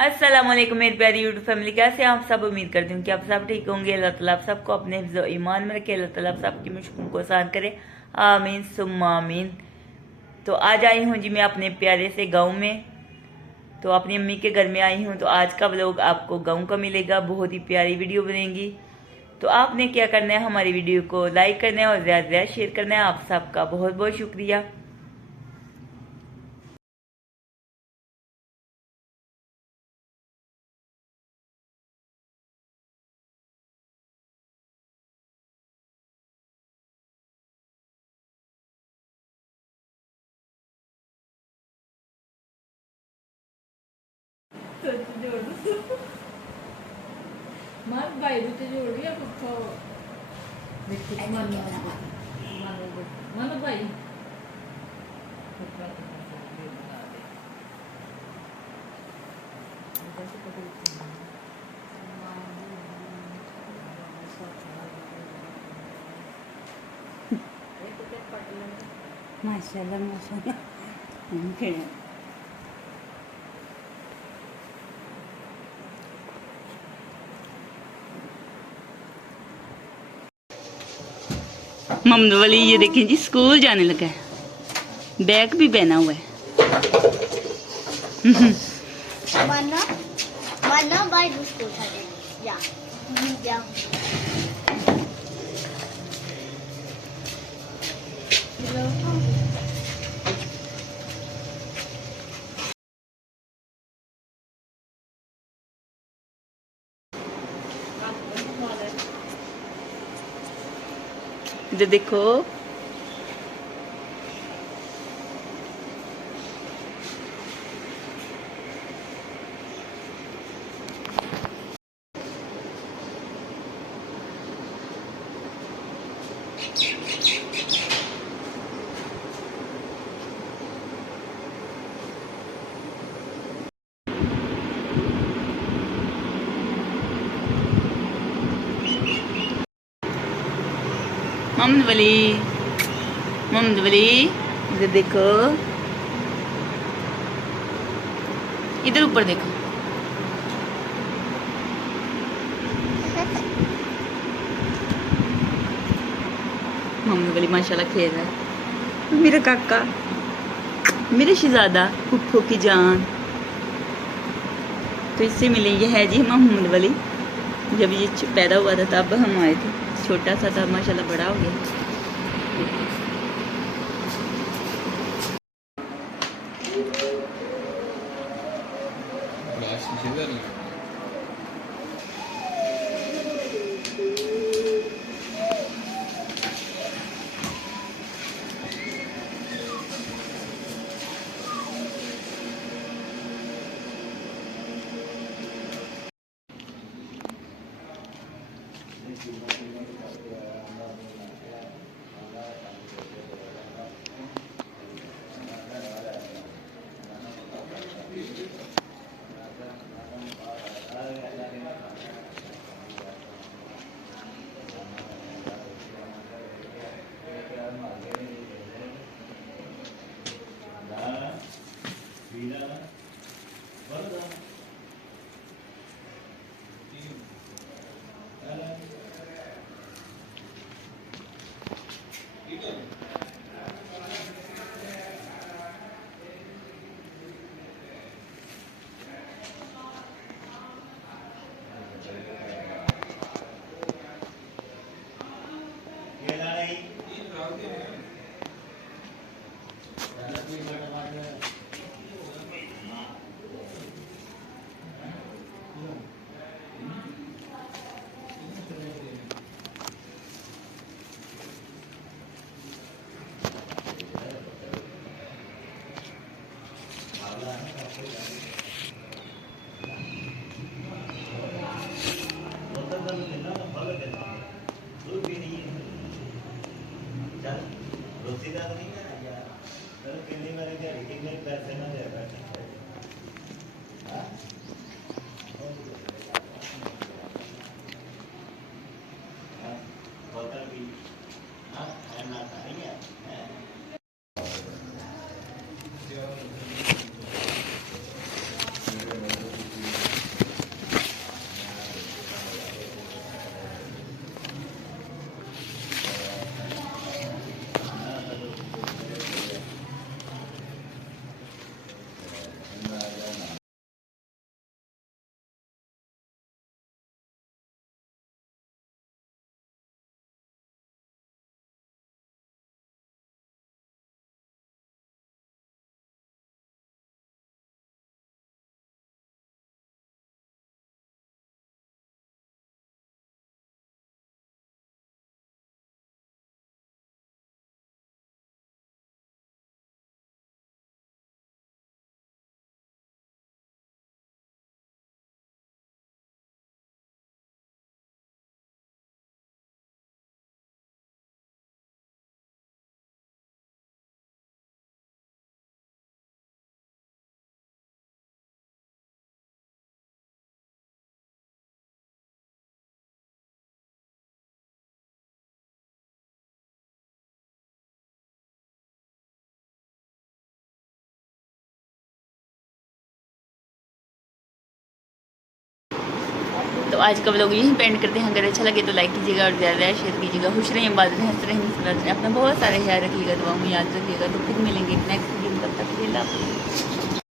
अस्सलाम वालेकुम मेरी प्यारी यूट्यूब फैमिली, कैसे आप सब। उम्मीद करती हूँ कि आप सब ठीक होंगे। अल्लाह ताला आप सबको अपने हिफ्ज़ ईमान में रखे। अल्लाह ताला आप सबकी मुश्किलों को आसान करे, आमीन सुम्मा आमीन। तो आज आई हूँ जी मैं अपने प्यारे से गाँव में। तो अपनी अम्मी के घर में आई हूँ। तो आज का व्लॉग आपको गाँव का मिलेगा, बहुत ही प्यारी वीडियो बनेगी। तो आपने क्या करना है, हमारी वीडियो को लाइक करना है और ज़्यादा से ज़्यादा शेयर करना है। आप सबका बहुत बहुत शुक्रिया। Mas vai do tesouro porque mana vai? माशाल्लाह माशाल्लाह मम्मी वाली ये देखें जी, स्कूल जाने लगा है, बैग भी पहना हुआ है। Mana by the school today. Yeah. Yeah. इधर देखो, मोहम्मद वली इधर देखो, इधर ऊपर देखो। मोहम्मद वली माशाल्लाह खेल रहा है। मेरा काका, मेरे शहजादा, फुफ्फो की जान। तो इससे मिले, ये है जी मोहम्मद वली। जब ये पैदा हुआ था तब हम आए थे, छोटा सा था, माशाल्लाह बड़ा हो गया। आज का व्लॉग यहीं पेंड करते हैं। अगर अच्छा लगे तो लाइक कीजिएगा और ज़्यादा शेयर कीजिएगा। खुश रहें, बात रहें, हंस रहें, मुस्कुराते रहें। अपना बहुत सारा ख्याल रखिएगा, दुआ में याद रखिएगा। तो फिर मिलेंगे नेक्स्ट वीडियो में, तब तक के लिए अल्लाह हाफ़िज़।